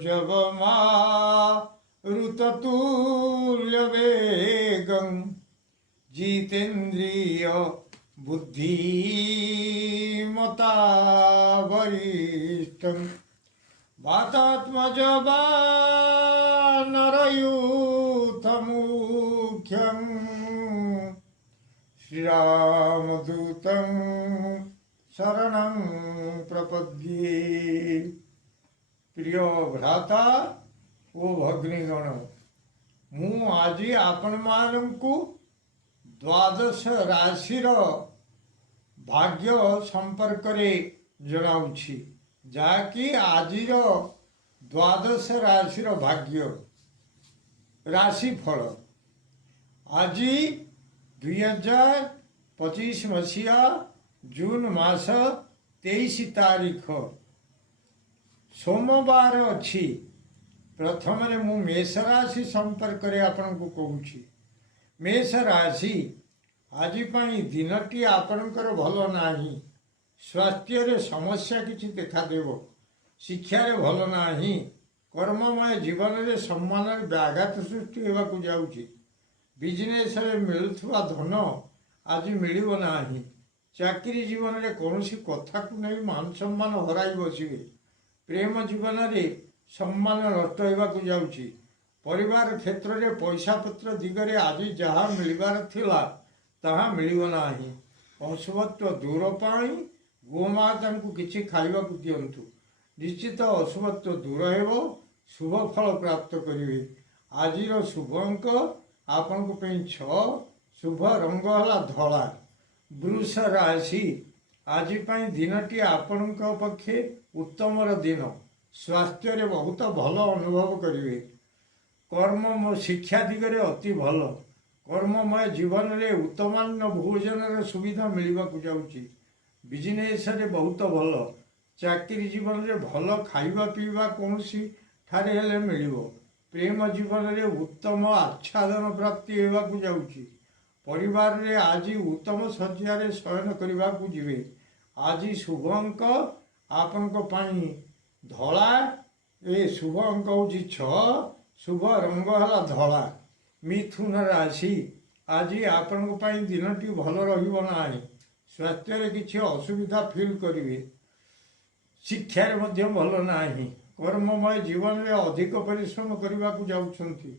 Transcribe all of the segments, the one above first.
जब मारुततुल्य वेगं जितेन्द्रिय बुद्धिमता वरिष्ठं वातात्मज वानरयूथमुख्यं श्रीरामदूतं शरणं प्रपद्ये। प्रिय भ्राता ओ भग्नीगण, मु आज आपण मानंकु द्वादश राशि भाग्य संपर्क जनाऊँछि, जाकि आजिर द्वादश राशि भाग्य राशिफल। आज 2025 मसीहा जून मास 23 तारीख सोमवार अच्छी। प्रथम मु मेष राशि संपर्क आपन को कहूँ। मेष राशि आज दिनटी आपणकर भल नाही। स्वास्थ्य रे समस्या किछि देखादेव, शिक्षा रे भल नाही, कर्ममय जीवन रे सम्मान व्याघात सृष्टि होगाकू जाउछि। बिजनेस रे मिलुथुवा धन आज मिलिबो नाही। चाकरी जीवन रे कौनसी कथा को नहीं मान सम्मान हराई बसिबे। प्रेम जीवन रे सम्मान नष्ट होगाकू जाउछि। परिवार क्षेत्र रे पैसा पत्र दिगरे आज जहाँ मिलबार थिला ताहा मिलिबो नाही। अशुभत्व दूर पाई गोमाता को किछि खाइबाकू दियंतु। निश्चित अशुभत्व दूर हेबो, शुभ फल प्राप्त करिवे। आजिर शुभ अंक आपन को 6, शुभ रंग हला धला। वृष राशि आज दिनटी आपण पक्षे उत्तमर दिन। स्वास्थ्य रे बहुत भल अनुभव करिवे। कर्म शिक्षा दिगरे अति भल। कर्ममय जीवन रे उत्तमान्न भोजन सुविधा मिलवाकू जाउछि। बिजनेस रे बहुत भल। चाकरी जीवन रे भल खाइबा पीवा कौनसी ठारे हेले मिलिबो। प्रेम जीवन रे उत्तम आच्छादन प्राप्ति हेबाकू जाउछि। परिवार रे आज उत्तम शଯ୍ୟା रे शयन करबाकू जिवे। आज शुभ अंक आपन को पाई धला। ए शुभ अंक होछि 6, शुभ रंग हला धला। मिथुन राशि आज आपण को पाई दिनटी भल रहिबो नाही। स्वास्थ्य रे किछि असुविधा फील करिवे। शिक्षा रे मध्य भल नाही। कर्ममय जीवन रे अधिक परिश्रम करबाकू जाउछंती,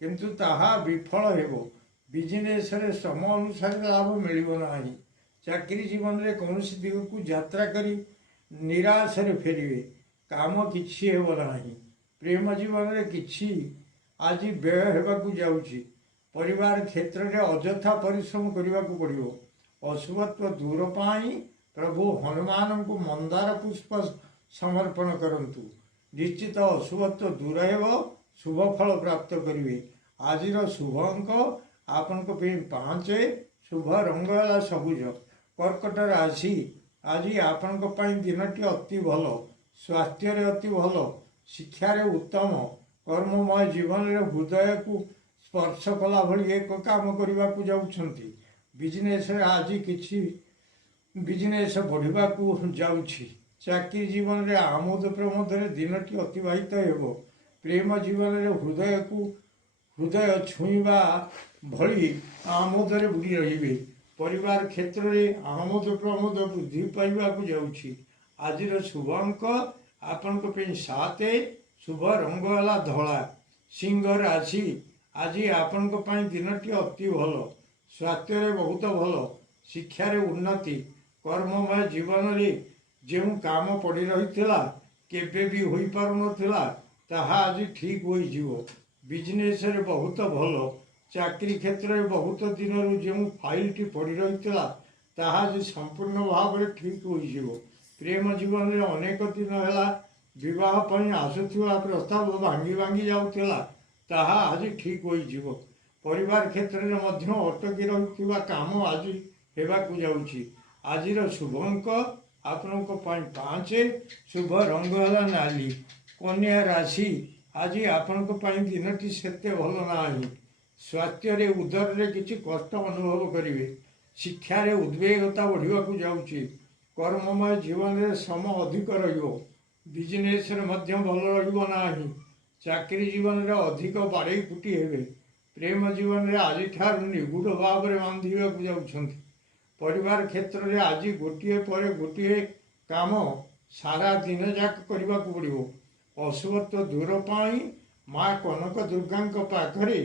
किंतु ताहा विफल हेबो। बिजनेस रे श्रम अनुसार लाभ मिलिबो नाही। चाकरी जीवन रे कौनसी दिग को यात्रा करी निराश रे फेरिवे। काम किछि हेबो नाही। प्रेम जीवन रे किछि आज व्यय हेबाकू जाउछि। परिवार क्षेत्र रे अजथा परिश्रम करबाकू पड़िबो। अशुभत्व दूर पाई प्रभु हनुमान को मंदार पुष्प समर्पण करंतु। निश्चित अशुभत्व दूर हेबो, शुभ फल प्राप्त करिवे। आजिर शुभ अंक आपन को 5, शुभ रंग हला सबुज। कर्कट राशि आज आपन को पाई दिनटी अति भल। स्वास्थ्य रे अति भल। शिक्षा रे उत्तम। कर्ममय जीवन रे हृदय को स्पर्श कला भली एक काम करबाकू जाउछंती। बिजनेस रे आज किछि बिजनेस बढ़िबाकू जाउछि। चाकरी जीवन रे आमोद प्रमोद रे दिनटी अतिबाहित हेबो। प्रेम जीवन रे हृदय छुईबा भली आमोद रे बुड़ी रहिबे। परिवार क्षेत्र रे आमोद प्रमोद वृद्धि पाइबाकू जाउछि। आजिर शुभ अंक आपन को 7, शुभ रंग हला धला। सिंह राशि आज आपन को पाई दिनटी अति भल। स्वास्थ्य रे बहुत भल। शिक्षा रे उन्नति। कर्ममय जीवन रे जेउ काम पड़ी रहिथिला केबे भी होई पारु नथिला ताहा आज ठीक होई जिवो। बिजनेस रे बहुत भल। चाकरी क्षेत्र रे बहुत दिन रु जेउ फाइल टी पड़ी रहिथिला ताहा आज संपूर्ण भाव रे ठीक होई जिवो। प्रेम जीवन रे अनेक दिन हैला विवाह पई आसुथिबा प्रस्ताव भांगी भांगी जाउथिला ताहा आज ठीक होई जिवो। परिवार क्षेत्र रे मध्य अटकी रहिथिबा काम आज हेबाकू जाउछि। आजिर शुभ अंक आपन को 5, शुभ रंग हला नाली। कन्या राशि आज आपन को दिनटी सेते भल नाही। स्वास्थ्य रे उदर रे किछि कष्ट अनुभव करिवे। शिक्षा रे उद्वेगता बढ़िबाकू जाउछि। कर्ममय जीवन रे श्रम अधिक रहिबो। ବିଜନେସରେ ମଧ୍ୟ ଭଲ ରହିବ ନାହିଁ। ଚାକିରି ଜୀବନରେ ଅଧିକ ବାଡ଼େଇ କୁଟି ହେବେ। ପ୍ରେମ ଜୀବନରେ ଆଜିଠାରୁ ନିଗୁଡ଼ ଭାବରେ ବାନ୍ଧିବାକୁ ଯାଉଛନ୍ତି। ପରିବାର କ୍ଷେତ୍ରରେ ଆଜି ଗୋଟିଏ ପରେ ଗୋଟିଏ କାମ ସାରା ଦିନ ଯାକ କରିବାକୁ ପଡ଼ିବ। ଅଶୁଭତ୍ୱ ଦୂର ପାଇଁ ମା କନକ ଦୁର୍ଗାଙ୍କ ପାଖରେ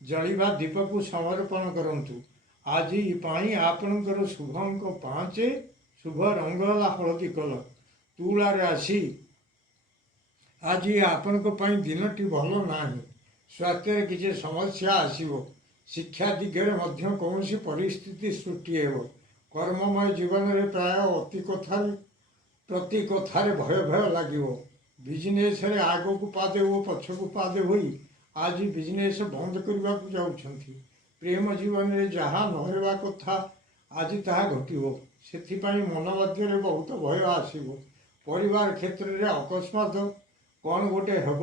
ଜଳିବା ଦୀପକୁ ସମର୍ପଣ କରନ୍ତୁ। ଆଜି ପାଇଁ ଆପଣଙ୍କର ଶୁଭ ଅଙ୍କ 5, ଶୁଭ ରଙ୍ଗ ହେଲା ହଳଦୀ କଲର। ତୁଳା ରାଶି, ଆଜି ଆପଣଙ୍କ ପାଇଁ ଦିନଟି ଭଲ ନାହିଁ। ସ୍ୱାସ୍ଥ୍ୟରେ କିଛି ସମସ୍ୟା ଆସିବ। ଶିକ୍ଷା ଦିଗରେ ମଧ୍ୟ କୌଣସି ପରିସ୍ଥିତି ସୃଷ୍ଟି ହେବ। କର୍ମମୟ ଜୀବନରେ ପ୍ରାୟ ପ୍ରତି କଥାରେ ଭୟ ଭୟ ଲାଗିବ। ବିଜନେସରେ ଆଗକୁ ପାଦେ ଓ ପଛକୁ ପାଦେ ହୋଇ ଆଜି ବିଜନେସ୍ ବନ୍ଦ କରିବାକୁ ଯାଉଛନ୍ତି। ପ୍ରେମ ଜୀବନରେ ଯାହା ନ ହେବା କଥା ଆଜି ତାହା ଘଟିବ। ସେଥିପାଇଁ ମନ ମଧ୍ୟରେ ବହୁତ ଭୟ ଆସିବ। ପରିବାର କ୍ଷେତ୍ରରେ ଅକସ୍ମାତ କ'ଣ ଗୋଟେ ହେବ,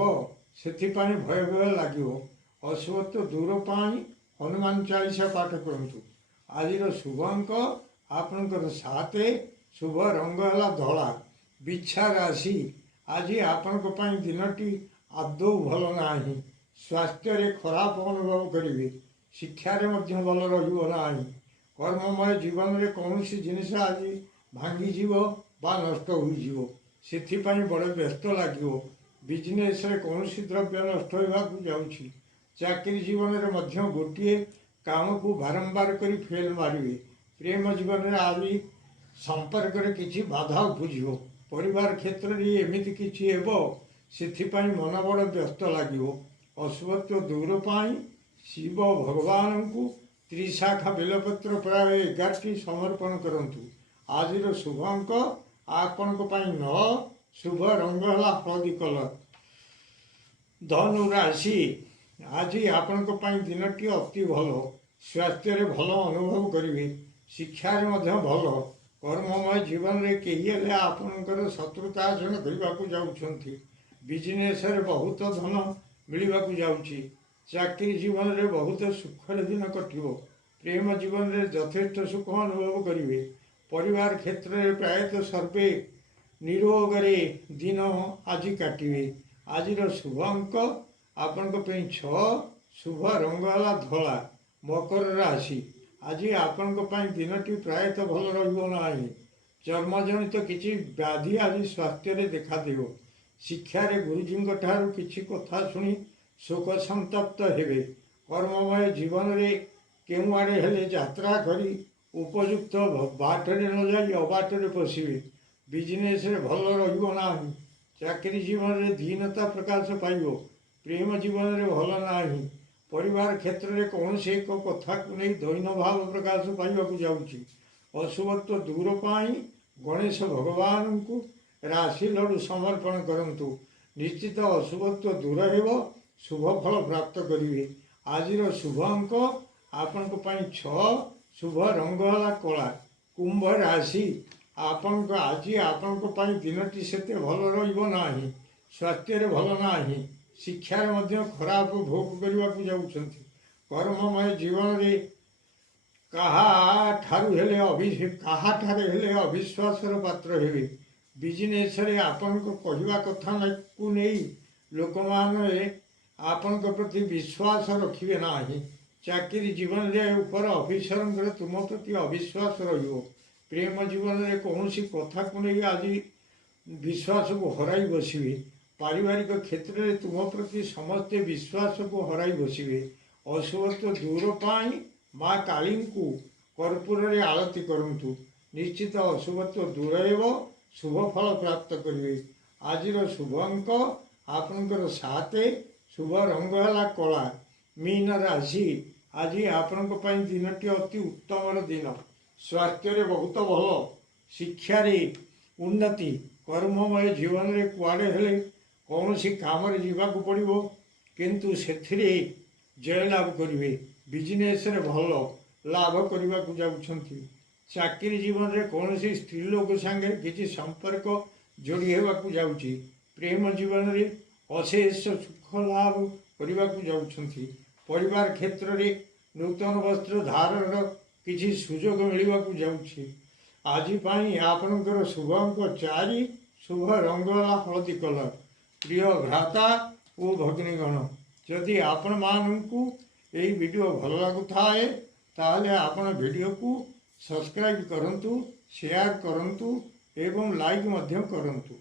ସେଥିପାଇଁ ଭୟ ଭୟ ଲାଗିବ। ଅଶୁଭତ୍ୱ ଦୂର ପାଇଁ ହନୁମାନ ଚାଳିଶା ପାଠ କରନ୍ତୁ। ଆଜିର ଶୁଭ ଅଙ୍କ ଆପଣଙ୍କର 7, ଶୁଭ ରଙ୍ଗ ହେଲା ଧଳା। ବିଛା ରାଶି, ଆଜି ଆପଣଙ୍କ ପାଇଁ ଦିନଟି ଆଦୌ ଭଲ ନାହିଁ। ସ୍ୱାସ୍ଥ୍ୟରେ ଖରାପ ଅନୁଭବ କରିବେ। ଶିକ୍ଷାରେ ମଧ୍ୟ ଭଲ ରହିବ ନାହିଁ। କର୍ମମୟ ଜୀବନରେ କୌଣସି ଜିନିଷ ଆଜି ଭାଙ୍ଗିଯିବ ବା ନଷ୍ଟ ହୋଇଯିବ। ସେଥିପାଇଁ ବଡ଼ ବ୍ୟସ୍ତ ଲାଗିବ। ବିଜନେସରେ କୌଣସି ଦ୍ରବ୍ୟ ନଷ୍ଟ ହେବାକୁ ଯାଉଛି। ଚାକିରି ଜୀବନରେ ମଧ୍ୟ ଗୋଟିଏ କାମକୁ ବାରମ୍ବାର କରି ଫେଲ୍ ମାରିବେ। ପ୍ରେମ ଜୀବନରେ ଆଜି ସମ୍ପର୍କରେ କିଛି ବାଧା ଉପୁଜିବ। ପରିବାର କ୍ଷେତ୍ରରେ ଏମିତି କିଛି ହେବ, ସେଥିପାଇଁ ମନ ବଡ଼ ବ୍ୟସ୍ତ ଲାଗିବ। ଅଶୁଭତ୍ୱ ଦୂର ପାଇଁ ଶିବ ଭଗବାନଙ୍କୁ ତ୍ରିଶାଖା ବେଲପତ୍ର ପ୍ରାୟ 11ଟି ସମର୍ପଣ କରନ୍ତୁ। ଆଜିର ଶୁଭ ଅଙ୍କ ଆପଣଙ୍କ ପାଇଁ 9, ଶୁଭ ରଙ୍ଗ ହେଲା ହଳଦୀ କଲର। ଧନୁ ରାଶି, ଆଜି ଆପଣଙ୍କ ପାଇଁ ଦିନଟି ଅତି ଭଲ। ସ୍ୱାସ୍ଥ୍ୟରେ ଭଲ ଅନୁଭବ କରିବେ। ଶିକ୍ଷାରେ ମଧ୍ୟ ଭଲ। କର୍ମମୟ ଜୀବନରେ କେହି ହେଲେ ଆପଣଙ୍କର ଶତ୍ରୁତା ହାସଲ କରିବାକୁ ଯାଉଛନ୍ତି। ବିଜନେସରେ ବହୁତ ଧନ ମିଳିବାକୁ ଯାଉଛି। ଚାକିରି ଜୀବନରେ ବହୁତ ସୁଖରେ ଦିନ କଟିବ। ପ୍ରେମ ଜୀବନରେ ଯଥେଷ୍ଟ ସୁଖ ଅନୁଭବ କରିବେ। ପରିବାର କ୍ଷେତ୍ରରେ ପ୍ରାୟତଃ ସର୍ବେ ନିରୋଗରେ ଦିନ ଆଜି କାଟିବେ। ଆଜିର ଶୁଭ ଅଙ୍କ ଆପଣଙ୍କ ପାଇଁ 6, ଶୁଭ ରଙ୍ଗ ହେଲା ଧଳା। ମକର ରାଶି, ଆଜି ଆପଣଙ୍କ ପାଇଁ ଦିନଟି ପ୍ରାୟତଃ ଭଲ ରହିବ ନାହିଁ। ଚର୍ମଜନିତ କିଛି ବ୍ୟାଧି ଆଜି ସ୍ୱାସ୍ଥ୍ୟରେ ଦେଖାଦେବ। ଶିକ୍ଷାରେ ଗୁରୁଜୀଙ୍କ ଠାରୁ କିଛି କଥା ଶୁଣି ଶୋକ ସନ୍ତପ୍ତ ହେବେ। କର୍ମମୟ ଜୀବନରେ କେଉଁଆଡ଼େ ହେଲେ ଯାତ୍ରା କରି ଉପଯୁକ୍ତ ବାଟରେ ନ ଯାଇ ଅବାଟରେ ପଶିବେ। ବିଜନେସରେ ଭଲ ରହିବ ନାହିଁ। ଚାକିରି ଜୀବନରେ ଦୀନତା ପ୍ରକାଶ ପାଇବ। ପ୍ରେମ ଜୀବନରେ ଭଲ ନାହିଁ। ପରିବାର କ୍ଷେତ୍ରରେ କୌଣସି ଏକ କଥାକୁ ନେଇ ଦୈନ ଭାବ ପ୍ରକାଶ ପାଇବାକୁ ଯାଉଛି। ଅଶୁଭତ୍ୱ ଦୂର ପାଇଁ ଗଣେଶ ଭଗବାନଙ୍କୁ ରାଶି ଲଡୁ ସମର୍ପଣ କରନ୍ତୁ। ନିଶ୍ଚିତ ଅଶୁଭତ୍ୱ ଦୂର ହେବ। ଶୁଭ ଫଳ ପ୍ରାପ୍ତ କରିବେ। ଆଜିର ଶୁଭ ଅଙ୍କ ଆପଣଙ୍କ ପାଇଁ 6, ଶୁଭ ରଙ୍ଗ ହେଲା କଳା। କୁମ୍ଭ ରାଶି, ଆଜି ଆପଣଙ୍କ ପାଇଁ ଦିନଟି ସେତେ ଭଲ ରହିବ ନାହିଁ। ସ୍ୱାସ୍ଥ୍ୟରେ ଭଲ ନାହିଁ। ଶିକ୍ଷାରେ ମଧ୍ୟ ଖରାପ ଭୋଗ କରିବାକୁ ଯାଉଛନ୍ତି। କର୍ମମୟ ଜୀବନରେ କାହାଠାରେ ହେଲେ ଅବିଶ୍ୱାସର ପାତ୍ର ହେବେ। ବିଜନେସରେ ଆପଣଙ୍କ କହିବା କଥାକୁ ନେଇ ଲୋକମାନେ ଆପଣଙ୍କ ପ୍ରତି ବିଶ୍ୱାସ ରଖିବେ ନାହିଁ। ଚାକିରି ଜୀବନରେ ଉପର ଅଫିସରଙ୍କର ତୁମ ପ୍ରତି ଅବିଶ୍ୱାସ ରହିବ। ପ୍ରେମ ଜୀବନରେ କୌଣସି କଥାକୁ ନେଇ ଆଜି ବିଶ୍ୱାସକୁ ହରାଇ ବସିବେ। ପାରିବାରିକ କ୍ଷେତ୍ରରେ ତୁମ ପ୍ରତି ସମସ୍ତେ ବିଶ୍ୱାସକୁ ହରାଇ ବସିବେ। ଅଶୁଭତ୍ୱ ଦୂର ପାଇଁ ମା କାଳୀଙ୍କୁ କର୍ପୂରରେ ଆଳତି କରନ୍ତୁ। ନିଶ୍ଚିତ ଅଶୁଭତ୍ୱ ଦୂର ହେବ। ଶୁଭ ଫଳ ପ୍ରାପ୍ତ କରିବେ। ଆଜିର ଶୁଭ ଅଙ୍କ ଆପଣଙ୍କର 7, ଶୁଭ ରଙ୍ଗ ହେଲା କଳା। ମୀନ ରାଶି, ଆଜି ଆପଣଙ୍କ ପାଇଁ ଦିନଟି ଅତି ଉତ୍ତମର ଦିନ। ସ୍ୱାସ୍ଥ୍ୟରେ ବହୁତ ଭଲ। ଶିକ୍ଷାରେ ଉନ୍ନତି। କର୍ମମୟ ଜୀବନରେ କୁଆଡ଼େ ହେଲେ କୌଣସି କାମରେ ଯିବାକୁ ପଡ଼ିବ, କିନ୍ତୁ ସେଥିରେ ଜୟଲାଭ କରିବେ। ବିଜନେସରେ ଭଲ ଲାଭ କରିବାକୁ ଯାଉଛନ୍ତି। ଚାକିରି ଜୀବନରେ କୌଣସି ସ୍ତ୍ରୀ ଲୋକ ସାଙ୍ଗରେ କିଛି ସମ୍ପର୍କ ଯୋଡ଼ି ହେବାକୁ ଯାଉଛି। ପ୍ରେମ ଜୀବନରେ ଅଶେଷ ସୁଖ ଲାଭ କରିବାକୁ ଯାଉଛନ୍ତି। ପରିବାର କ୍ଷେତ୍ରରେ ନୂତନ ବସ୍ତ୍ର ଧାରଣର କିଛି ସୁଯୋଗ ମିଳିବାକୁ ଯାଉଛି। ଆଜି ପାଇଁ ଆପଣଙ୍କର ଶୁଭ ଅଙ୍କ 4, शुभ रंग वाला हलदी कलर। प्रिय भ्राता और भगिनीगण, जदि आपण मानू यही वीडियो भल लगुए ताहले आपण वीडियो को सब्सक्राइब करंतु, शेयर करंतु एवं लाइक मध्य करंतु।